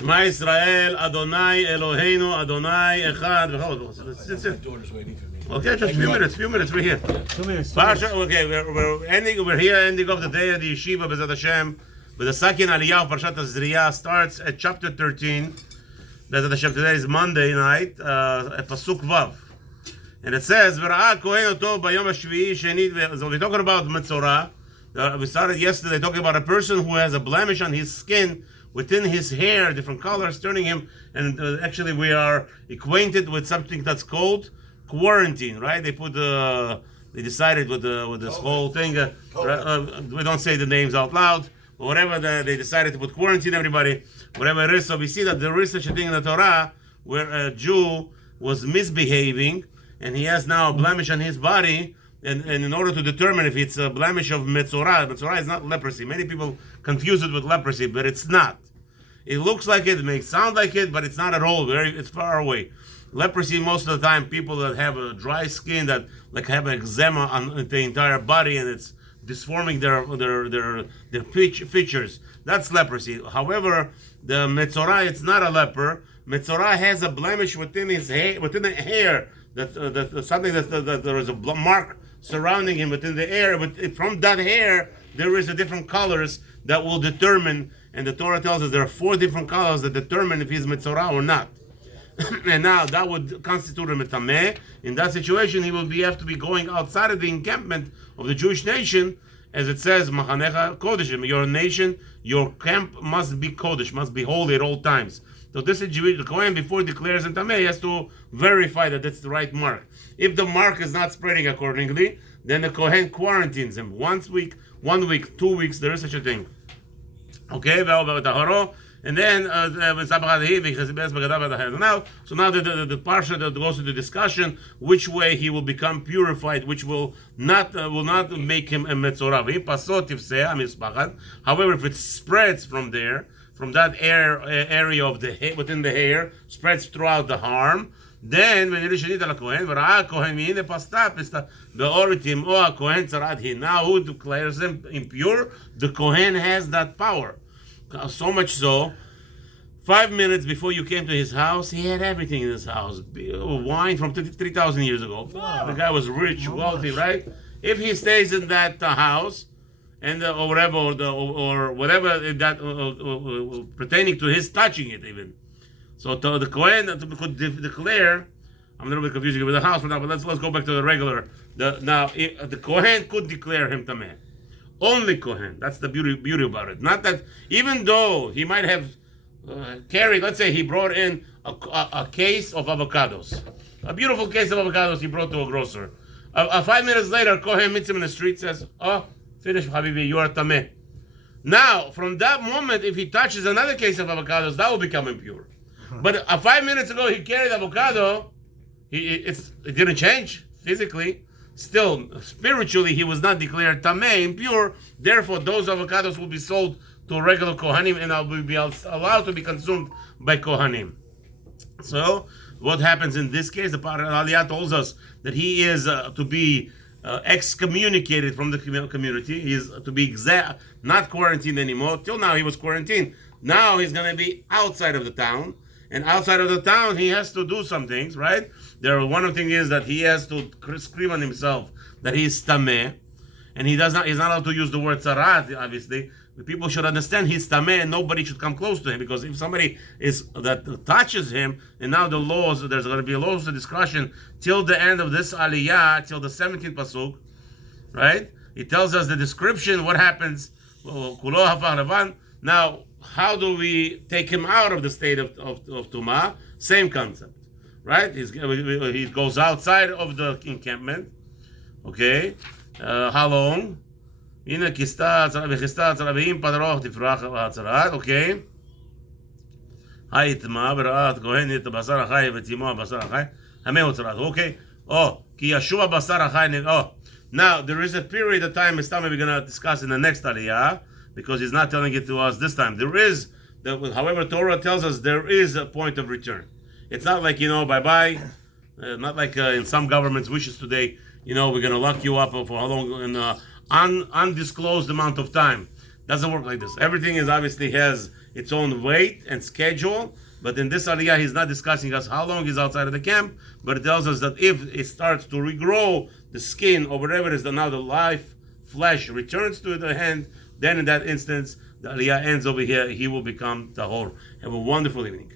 Shema Yisrael, Adonai Eloheinu, Adonai Echad. Okay, just a few minutes. We're here. 2 minutes. Parsha. Okay, we're ending. We're here ending of the day of the yeshiva B'ezrat Hashem. With the second Aliyah of Parshat Zriyah starts at chapter 13. B'ezrat Hashem. Today is Monday night, at Pasuk Vav, and it says, "V'ra'ah kohen oto b'yom hashvi'i shenit." So we're talking about Metzorah. We started yesterday talking about a person who has a blemish on his skin, within his hair, different colors, turning him. And actually, we are acquainted with something that's called quarantine, right? They they decided with this whole thing. We don't say the names out loud, but whatever they decided to put quarantine everybody, whatever it is. So we see that there is such a thing in the Torah where a Jew was misbehaving, and he has now a blemish on his body. And in order to determine if it's a blemish of Metzorah is not leprosy. Many people confuse it with leprosy, but it's not. It looks like it may sound like it, but it's not at all. It's far away. Leprosy, most of the time, people that have a dry skin, that like have eczema on the entire body, and it's disforming their features. That's leprosy. However, the Metzorah, it's not a leper. Metzorah has a blemish within his hair, within the hair. That something that there is a mark surrounding him within the hair, but from that hair there is a different colors that will determine, and the Torah tells us there are 4 different colors that determine if he's Metzorah or not. And now that would constitute a metameh. In that situation, he will have to be going outside of the encampment of the Jewish nation, as it says, Machanecha Kodesh, your nation, your camp must be Kodesh, must be holy at all times. So this is the Kohen, before he declares in Tameh, he has to verify that that's the right mark. If the mark is not spreading accordingly, then the Kohen quarantines him 1 week, 2 weeks. There is such a thing. Okay, and then now, so now the parsha that goes to the discussion, which way he will become purified, which will not make him a Metzorah. However, if it spreads from there, from that area of the hair, within the hair, spreads throughout the harm, then when now who declares him impure? The Kohen has that power. So much so, 5 minutes before you came to his house, he had everything in his house. Wine from 3,000 years ago. Wow. The guy was rich, wealthy, right? If he stays in that house, and or whatever, or whatever that pertaining to his touching it, even. So the Kohen could declare. I'm a little bit confusing with the house for now, but let's go back to the regular. The Kohen could declare him tameh. Only Kohen. That's the beauty about it. Not that, even though he might have carried, let's say he brought in a case of avocados, a beautiful case of avocados he brought to a grocer. 5 minutes later, Kohen meets him in the street, says, "Oh, finish, Habibi, you are tameh." Now, from that moment, if he touches another case of avocados, that will become impure. But 5 minutes ago, he carried avocado. It didn't change physically. Still, spiritually, he was not declared tameh, impure. Therefore, those avocados will be sold to regular Kohanim and will be allowed to be consumed by Kohanim. So, what happens in this case? The Aliyah tells us that he is to be excommunicated from the community. He is to be not quarantined anymore. Till now, he was quarantined. Now, he's going to be outside of the town. And outside of the town, he has to do some things, right? One of the things is that he has to scream on himself that he's tameh, and he's not allowed to use the word tzaraat, obviously. The people should understand he's tameh, and nobody should come close to him, because if somebody that touches him, and now there's going to be laws of discussion till the end of this aliyah, till the 17th pasuk, right? It tells us the description, what happens. Now, how do we take him out of the state of Tumah? Same concept, right? He goes outside of the encampment. Okay, how long? Okay. Okay. Now there is a period of time we're going to discuss in the next aliyah, because he's not telling it to us this time. However, Torah tells us there is a point of return. It's not like, bye-bye. Not like in some governments' wishes today, we're going to lock you up for how long, in undisclosed amount of time. Doesn't work like this. Everything is obviously has its own weight and schedule. But in this aliyah, he's not discussing us how long he's outside of the camp, but it tells us that if it starts to regrow, the skin or whatever is now the life, flesh returns to the hand, then in that instance, the aliyah ends over here. He will become tahor. Have a wonderful evening.